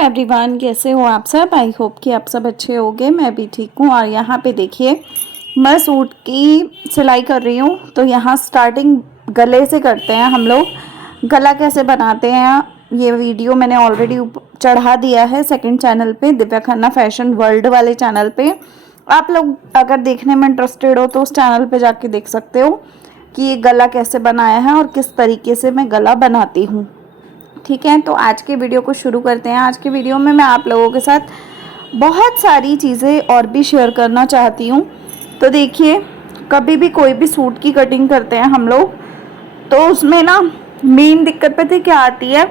Everyone, कैसे हो आप सब। आई होप कि आप सब अच्छे होंगे। मैं भी ठीक हूँ। और यहाँ पे देखिए, मैं सूट की सिलाई कर रही हूँ। तो यहाँ स्टार्टिंग गले से करते हैं हम लोग। गला कैसे बनाते हैं ये वीडियो मैंने ऑलरेडी चढ़ा दिया है सेकंड चैनल पे, दिव्या खन्ना फैशन वर्ल्ड वाले चैनल पे। आप लोग अगर देखने में इंटरेस्टेड हो तो उस चैनल पे जाके देख सकते हो कि ये गला कैसे बनाया है और किस तरीके से मैं गला बनाती हूँ। ठीक है, तो आज के वीडियो को शुरू करते हैं। आज के वीडियो में मैं आप लोगों के साथ बहुत सारी चीज़ें और भी शेयर करना चाहती हूँ। तो देखिए, कभी भी कोई भी सूट की कटिंग करते हैं हम लोग, तो उसमें ना मेन दिक्कत पता है क्या आती है।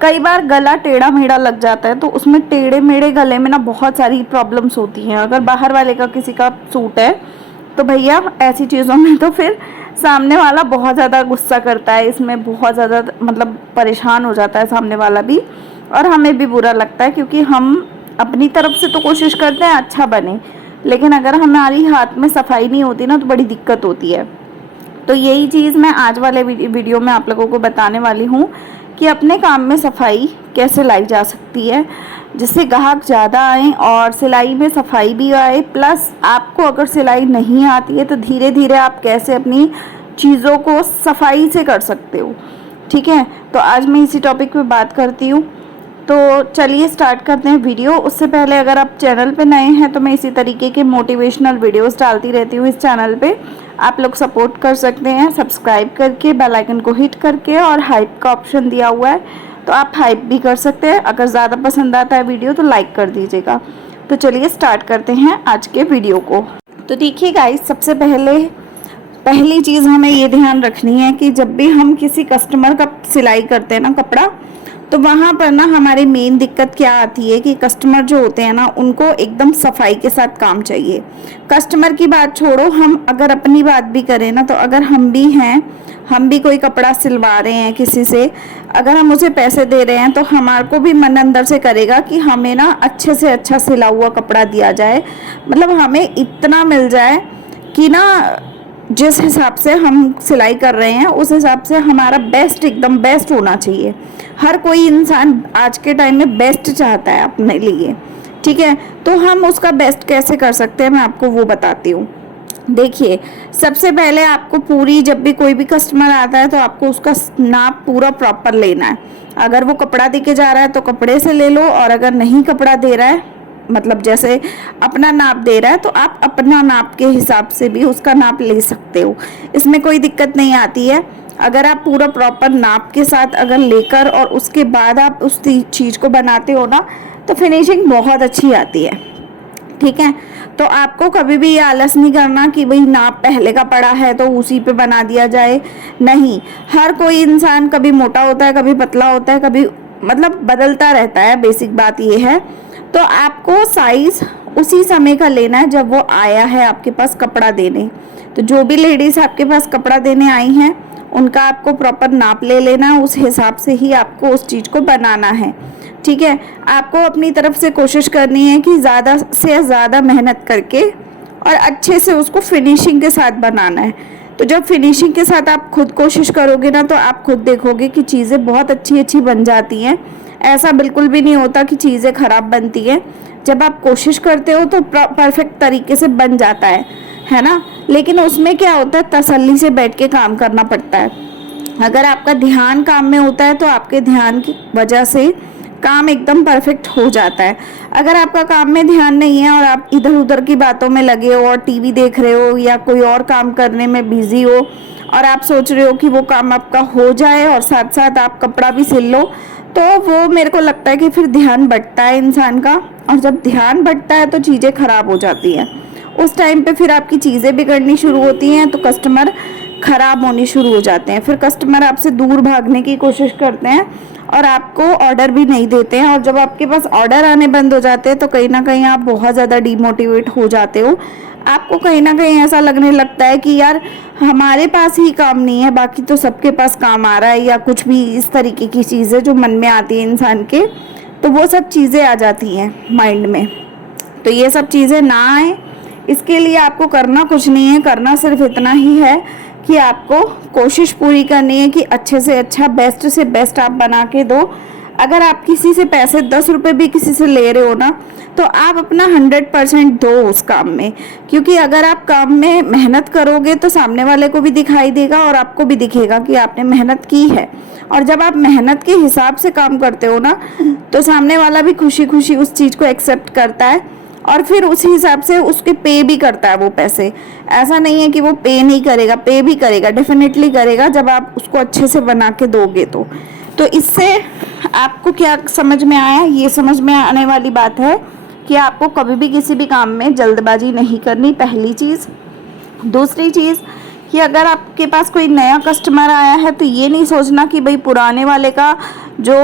कई बार गला टेढ़ा मेढ़ा लग जाता है, तो उसमें टेढ़े मेढ़े गले में ना बहुत सारी प्रॉब्लम्स होती हैं। अगर बाहर वाले का किसी का सूट है तो भैया ऐसी चीज़ों में तो फिर सामने वाला बहुत ज़्यादा गुस्सा करता है, इसमें बहुत ज़्यादा मतलब परेशान हो जाता है सामने वाला भी, और हमें भी बुरा लगता है, क्योंकि हम अपनी तरफ से तो कोशिश करते हैं अच्छा बने, लेकिन अगर हमारी हाथ में सफाई नहीं होती ना तो बड़ी दिक्कत होती है। तो यही चीज़ मैं आज वाले वीडियो में आप लोगों को बताने वाली हूँ कि अपने काम में सफाई कैसे लाई जा सकती है, जिससे ग्राहक ज़्यादा आए और सिलाई में सफाई भी आए। प्लस आपको अगर सिलाई नहीं आती है तो धीरे धीरे आप कैसे अपनी चीज़ों को सफाई से कर सकते हो। ठीक है, तो आज मैं इसी टॉपिक पे बात करती हूँ। तो चलिए स्टार्ट करते हैं वीडियो। उससे पहले अगर आप चैनल पे नए हैं तो मैं इसी तरीके के मोटिवेशनल वीडियोस डालती रहती हूँ इस चैनल पे। आप लोग सपोर्ट कर सकते हैं सब्सक्राइब करके, बेल आइकन को हिट करके, और हाइप का ऑप्शन दिया हुआ है तो आप हाइप भी कर सकते हैं। अगर ज़्यादा पसंद आता है वीडियो तो लाइक कर दीजिएगा। तो चलिए स्टार्ट करते हैं आज के वीडियो को। तो देखिए गाइस, सबसे पहली चीज़ हमें ये ध्यान रखनी है कि जब भी हम किसी कस्टमर का सिलाई करते हैं ना कपड़ा, तो वहाँ पर ना हमारी मेन दिक्कत क्या आती है कि कस्टमर जो होते हैं ना उनको एकदम सफाई के साथ काम चाहिए। कस्टमर की बात छोड़ो, हम अगर अपनी बात भी करें ना, तो अगर हम भी हैं, हम भी कोई कपड़ा सिलवा रहे हैं किसी से, अगर हम उसे पैसे दे रहे हैं तो हमारे को भी मन अंदर से करेगा कि हमें ना अच्छे से अच्छा सिला हुआ कपड़ा दिया जाए। मतलब हमें इतना मिल जाए कि ना जिस हिसाब से हम सिलाई कर रहे हैं उस हिसाब से हमारा बेस्ट, एकदम बेस्ट होना चाहिए। हर कोई इंसान आज के टाइम में बेस्ट चाहता है अपने लिए। ठीक है, तो हम उसका बेस्ट कैसे कर सकते हैं मैं आपको वो बताती हूँ। देखिए, सबसे पहले आपको पूरी, जब भी कोई भी कस्टमर आता है तो आपको उसका नाप पूरा प्रॉपर लेना है। अगर वो कपड़ा दे के जा रहा है तो कपड़े से ले लो, और अगर नहीं कपड़ा दे रहा है, मतलब जैसे अपना नाप दे रहा है, तो आप अपना नाप के हिसाब से भी उसका नाप ले सकते हो। इसमें कोई दिक्कत नहीं आती है। अगर आप पूरा प्रॉपर नाप के साथ अगर लेकर और उसके बाद आप उस चीज़ को बनाते हो ना, तो फिनिशिंग बहुत अच्छी आती है। ठीक है, तो आपको कभी भी ये आलस नहीं करना कि भाई नाप पहले का पड़ा है तो उसी पे बना दिया जाए। नहीं, हर कोई इंसान कभी मोटा होता है, कभी पतला होता है, कभी मतलब बदलता रहता है। बेसिक बात ये है। तो आपको साइज उसी समय का लेना है जब वो आया है आपके पास कपड़ा देने। तो जो भी लेडीज आपके पास कपड़ा देने आई हैं उनका आपको प्रॉपर नाप ले लेना है, उस हिसाब से ही आपको उस चीज़ को बनाना है। ठीक है, आपको अपनी तरफ से कोशिश करनी है कि ज़्यादा से ज़्यादा मेहनत करके और अच्छे से उसको फिनिशिंग के साथ बनाना है। तो जब फिनिशिंग के साथ आप खुद कोशिश करोगे ना, तो आप खुद देखोगे कि चीज़ें बहुत अच्छी बन जाती हैं। ऐसा बिल्कुल भी नहीं होता कि चीज़ें ख़राब बनती हैं। जब आप कोशिश करते हो तो परफेक्ट तरीके से बन जाता है ना। लेकिन उसमें क्या होता है, तसल्ली से बैठ के काम करना पड़ता है। अगर आपका ध्यान काम में होता है तो आपके ध्यान की वजह से काम एकदम परफेक्ट हो जाता है। अगर आपका काम में ध्यान नहीं है और आप इधर उधर की बातों में लगे हो और टीवी देख रहे हो या कोई और काम करने में बिजी हो, और आप सोच रहे हो कि वो काम आपका हो जाए और साथ साथ आप कपड़ा भी सिल लो, तो वो मेरे को लगता है कि फिर ध्यान बंटता है इंसान का, और जब ध्यान बंटता है तो चीज़ें खराब हो जाती हैं। उस टाइम पे फिर आपकी चीज़ें बिगड़नी शुरू होती हैं, तो कस्टमर खराब होने शुरू हो जाते हैं। फिर कस्टमर आपसे दूर भागने की कोशिश करते हैं और आपको ऑर्डर भी नहीं देते हैं। और जब आपके पास ऑर्डर आने बंद हो जाते हैं तो कहीं ना कहीं आप बहुत ज़्यादा डिमोटिवेट हो जाते हो। आपको कहीं ना कहीं ऐसा लगने लगता है कि यार हमारे पास ही काम नहीं है, बाकी तो सबके पास काम आ रहा है, या कुछ भी इस तरीके की चीज़ें जो मन में आती है इंसान के, तो वो सब चीज़ें आ जाती हैं माइंड में। तो ये सब चीज़ें ना आए, इसके लिए आपको करना कुछ नहीं है। करना सिर्फ इतना ही है कि आपको कोशिश पूरी करनी है कि अच्छे से अच्छा, बेस्ट से बेस्ट आप बना के दो। अगर आप किसी से पैसे 10 रुपये भी किसी से ले रहे हो ना, तो आप अपना 100% दो उस काम में, क्योंकि अगर आप काम में मेहनत करोगे तो सामने वाले को भी दिखाई देगा और आपको भी दिखेगा कि आपने मेहनत की है। और जब आप मेहनत के हिसाब से काम करते हो ना, तो सामने वाला भी खुशी खुशी उस चीज़ को एक्सेप्ट करता है और फिर उसी हिसाब से उसके पे भी करता है वो पैसे। ऐसा नहीं है कि वो पे नहीं करेगा, पे भी करेगा, डेफिनेटली करेगा जब आप उसको अच्छे से बना के दोगे तो इससे आपको क्या समझ में आया? ये समझ में आने वाली बात है कि आपको कभी भी किसी भी काम में जल्दबाजी नहीं करनी, पहली चीज़। दूसरी चीज़ कि अगर आपके पास कोई नया कस्टमर आया है तो ये नहीं सोचना कि भाई पुराने वाले का जो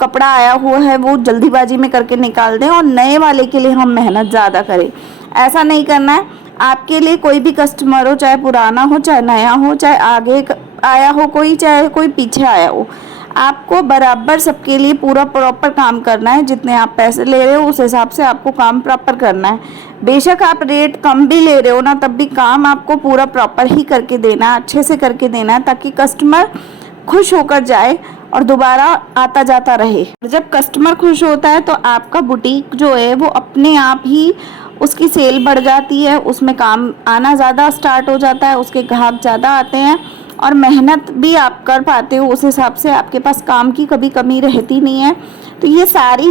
कपड़ा आया हुआ है वो जल्दीबाजी में करके निकाल दें और नए वाले के लिए हम मेहनत ज़्यादा करें। ऐसा नहीं करना है। आपके लिए कोई भी कस्टमर हो, चाहे पुराना हो, चाहे नया हो, चाहे आगे आया हो कोई, चाहे कोई पीछे आया हो, आपको बराबर सबके लिए पूरा प्रॉपर काम करना है। जितने आप पैसे ले रहे हो उस हिसाब से आपको काम प्रॉपर करना है। बेशक आप रेट कम भी ले रहे हो ना, तब भी काम आपको पूरा प्रॉपर ही करके देना है, अच्छे से करके देना है, ताकि कस्टमर खुश होकर जाए और दोबारा आता जाता रहे। जब कस्टमर खुश होता है तो आपका बुटीक जो है वो अपने आप ही उसकी सेल बढ़ जाती है, उसमें काम आना ज़्यादा स्टार्ट हो जाता है, उसके ग्राहक ज़्यादा आते हैं और मेहनत भी आप कर पाते हो। उस हिसाब से आपके पास काम की कभी कमी रहती नहीं है। तो ये सारी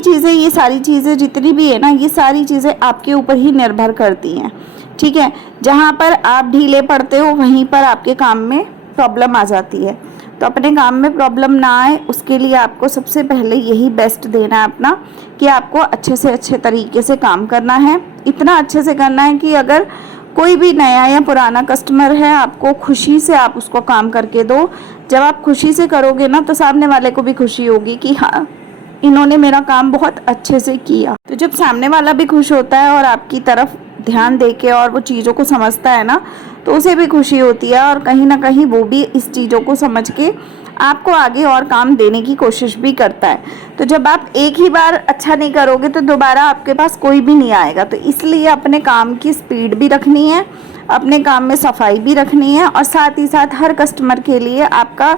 चीज़ें जितनी भी है ना, ये सारी चीज़ें आपके ऊपर ही निर्भर करती हैं, ठीक है। जहाँ पर आप ढीले पड़ते हो वहीं पर आपके काम में प्रॉब्लम आ जाती है। तो अपने काम में प्रॉब्लम ना आए उसके लिए आपको सबसे पहले यही बेस्ट देना है अपना, कि आपको अच्छे से अच्छे तरीके से काम करना है। इतना अच्छे से करना है कि अगर कोई भी नया या पुराना कस्टमर है, आपको खुशी से आप उसको काम करके दो। जब आप खुशी से करोगे ना, तो सामने वाले को भी खुशी होगी कि हाँ, इन्होंने मेरा काम बहुत अच्छे से किया। तो जब सामने वाला भी खुश होता है और आपकी तरफ ध्यान दे के और वो चीज़ों को समझता है ना, तो उसे भी खुशी होती है और कहीं ना कहीं वो भी इस चीज़ों को समझ के आपको आगे और काम देने की कोशिश भी करता है। तो जब आप एक ही बार अच्छा नहीं करोगे तो दोबारा आपके पास कोई भी नहीं आएगा। तो इसलिए अपने काम की स्पीड भी रखनी है, अपने काम में सफाई भी रखनी है और साथ ही साथ हर कस्टमर के लिए आपका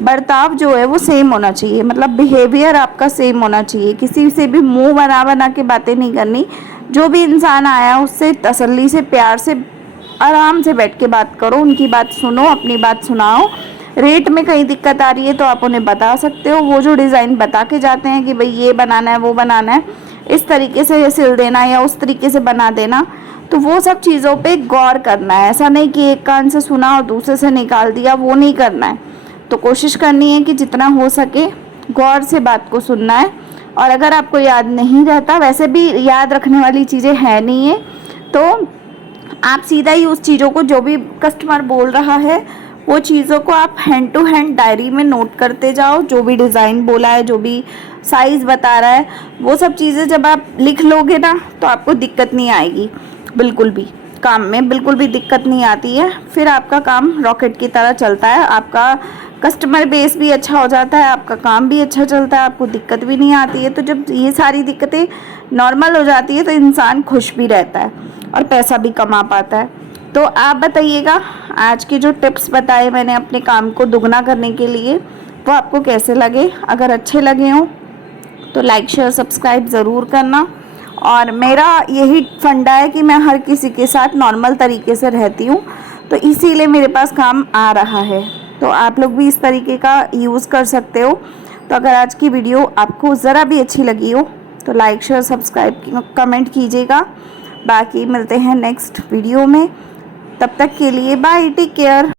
बर्ताव जो है वो सेम होना चाहिए, मतलब बिहेवियर आपका सेम होना चाहिए। किसी से भी मुंह बना बना के बातें नहीं करनी। जो भी इंसान आया उससे तसल्ली से, प्यार से, आराम से बैठ के बात करो, उनकी बात सुनो, अपनी बात सुनाओ। रेट में कहीं दिक्कत आ रही है तो आप उन्हें बता सकते हो। वो जो डिज़ाइन बता के जाते हैं कि भाई ये बनाना है, वो बनाना है, इस तरीके से ये सिल देना या उस तरीके से बना देना, तो वो सब चीज़ों पे गौर करना है। ऐसा नहीं कि एक कान से सुना और दूसरे से निकाल दिया, वो नहीं करना है। तो कोशिश करनी है कि जितना हो सके गौर से बात को सुनना है। और अगर आपको याद नहीं रहता, वैसे भी याद रखने वाली चीज़ें है नहीं है, तो आप सीधा ही उस चीज़ों को, जो भी कस्टमर बोल रहा है वो चीज़ों को आप हैंड टू हैंड डायरी में नोट करते जाओ। जो भी डिज़ाइन बोला है, जो भी साइज़ बता रहा है, वो सब चीज़ें जब आप लिख लोगे ना, तो आपको दिक्कत नहीं आएगी। बिल्कुल भी काम में बिल्कुल भी दिक्कत नहीं आती है। फिर आपका काम रॉकेट की तरह चलता है, आपका कस्टमर बेस भी अच्छा हो जाता है, आपका काम भी अच्छा चलता है, आपको दिक्कत भी नहीं आती है। तो जब ये सारी दिक्कतें नॉर्मल हो जाती है तो इंसान खुश भी रहता है और पैसा भी कमा पाता है। तो आप बताइएगा, आज के जो टिप्स बताए मैंने अपने काम को दुगना करने के लिए, वो आपको कैसे लगे? अगर अच्छे लगे हों तो लाइक, शेयर, सब्सक्राइब ज़रूर करना। और मेरा यही फंडा है कि मैं हर किसी के साथ नॉर्मल तरीके से रहती हूँ, तो इसीलिए मेरे पास काम आ रहा है। तो आप लोग भी इस तरीके का यूज़ कर सकते हो। तो अगर आज की वीडियो आपको ज़रा भी अच्छी लगी हो तो लाइक, शेयर, सब्सक्राइब, कमेंट कीजिएगा। बाकी मिलते हैं नेक्स्ट वीडियो में, तब तक के लिए बाय, टेक केयर।